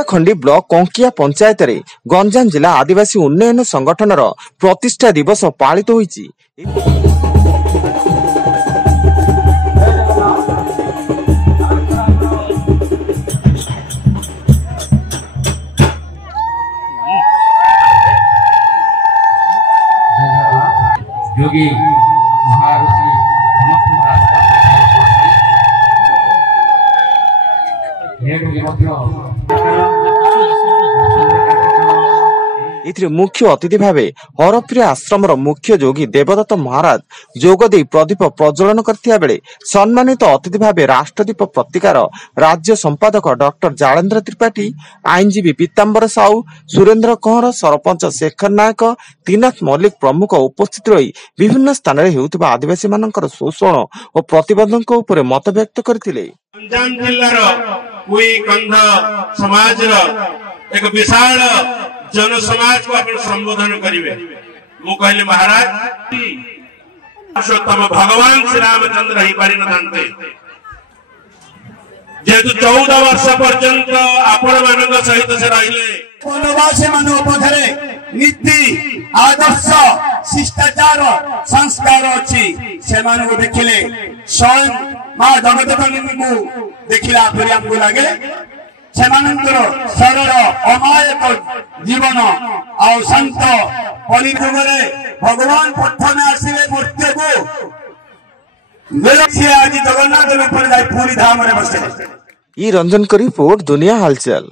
खंडी block कोंकिया panchayat रे गंजाम जिला आदिवासी उन्नयन संगठन प्रतिष्ठा दिवस पालित होईची। योगी महाऋषि मुख्य अतिथि भाव हरप्रिय आश्रम मुख्य जोगी देवदत्त महाराज जोगदे प्रदीप प्रज्वलन करथिया बेले सम्मानित अतिथि भाव राष्ट्रदीप पत्रिकार राज्य संपादक डॉक्टर जालेन्द्र त्रिपाठी, आईनजीवी पीताम्बर साहू, सुरेन्द्र कंवर, सरपंच शेखर नायक, त्रिनाथ मल्लिक प्रमुख उपस्थित रही विभिन्न स्थान में हेउथिबा आदिवासी मानकर शोषण और प्रतिबंधक उपर मत व्यक्त करथिले। गंजाम जिल्लार कुई कंध समाज एक विशाल जन समाज को अपन संबोधन करिवे। मु कहले महाराज पुरुषोत्तम भगवान श्री रामचंद्र ही पारि नथान्ते, जेतु 14 वर्ष पर्यंत आपण मानक सहित से रहिले। वनवासी मानव पखरे नीति आदर्श शिष्टाचार संस्कार अच्छी से मानव देखिले स्वयं मां जगदम्बा को देखिला फिर हमको लगे सरल अमायक जीवन आ शांत परिवेश भगवान प्रथम आसिले मूर्ति को आज जगन्नाथ रूप पूरी धाम बसे। रंजन का रिपोर्ट दुनिया हालचाल।